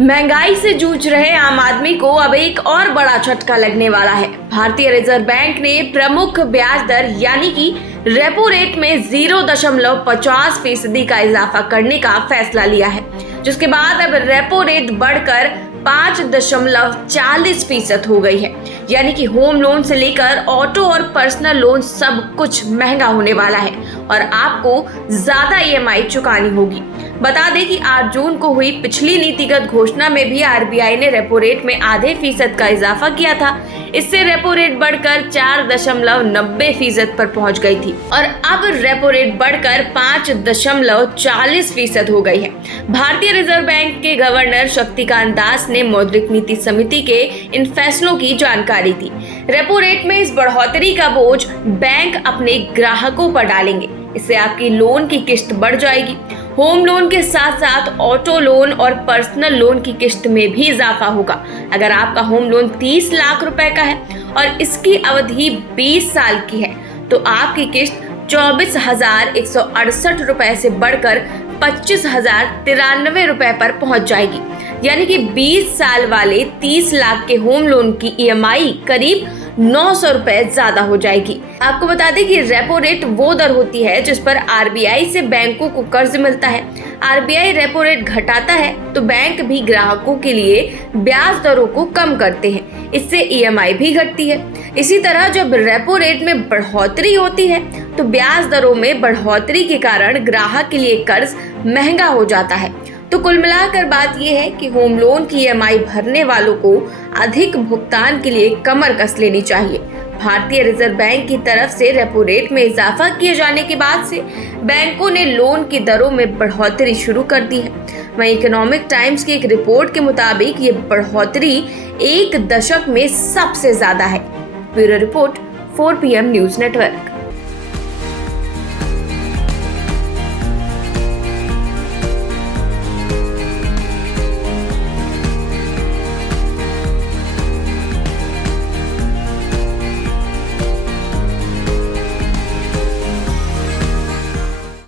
महंगाई से जूझ रहे आम आदमी को अब एक और बड़ा झटका लगने वाला है। भारतीय रिजर्व बैंक ने प्रमुख ब्याज दर यानी कि रेपो रेट में 0.50% का इजाफा करने का फैसला लिया है, जिसके बाद अब रेपो रेट बढ़कर 5.40% हो गई है। यानी कि होम लोन से लेकर ऑटो और पर्सनल लोन सब कुछ महंगा होने वाला है और आपको ज्यादा ईएमआई चुकानी होगी। बता दें कि 8 जून को हुई पिछली नीतिगत घोषणा में भी आरबीआई ने रेपो रेट में आधे फीसद का इजाफा किया था। इससे रेपो रेट बढ़कर 4.90% पर पहुंच गई थी और अब रेपो रेट बढ़कर 5.40% हो गई है। भारतीय रिजर्व बैंक के गवर्नर शक्तिकांत दास ने मौद्रिक नीति समिति के इन फैसलों की जानकारी दी। रेपो रेट में इस बढ़ोतरी का बोझ बैंक अपने ग्राहकों पर डालेंगे। इससे आपकी लोन की किस्त बढ़ जाएगी। होम लोन के साथ साथ ऑटो लोन और पर्सनल लोन की किस्त में भी इजाफा होगा। अगर आपका होम लोन 30 लाख रुपए का है और इसकी अवधि 20 साल की है तो आपकी किस्त 24,168 रुपए से बढ़कर 25,093 रुपए पर पहुंच जाएगी। यानी कि 20 साल वाले 30 लाख के होम लोन की ईएमआई करीब 900 रुपए ज्यादा हो जाएगी। आपको बता दें कि रेपो रेट वो दर होती है जिस पर आरबीआई से बैंकों को कर्ज मिलता है। आरबीआई रेपो रेट घटाता है तो बैंक भी ग्राहकों के लिए ब्याज दरों को कम करते हैं। इससे ईएमआई भी घटती है। इसी तरह जब रेपो रेट में बढ़ोतरी होती है तो ब्याज दरों में बढ़ोतरी के कारण ग्राहक के लिए कर्ज महंगा हो जाता है। तो कुल मिलाकर बात यह है कि होम लोन की ईएमआई भरने वालों को अधिक भुगतान के लिए कमर कस लेनी चाहिए। भारतीय रिजर्व बैंक की तरफ से रेपो रेट में इजाफा किए जाने के बाद से बैंकों ने लोन की दरों में बढ़ोतरी शुरू कर दी है। वहीं इकोनॉमिक टाइम्स की एक रिपोर्ट के मुताबिक ये बढ़ोतरी 1 दशक में सबसे ज्यादा है। Bureau report 4 PM news network.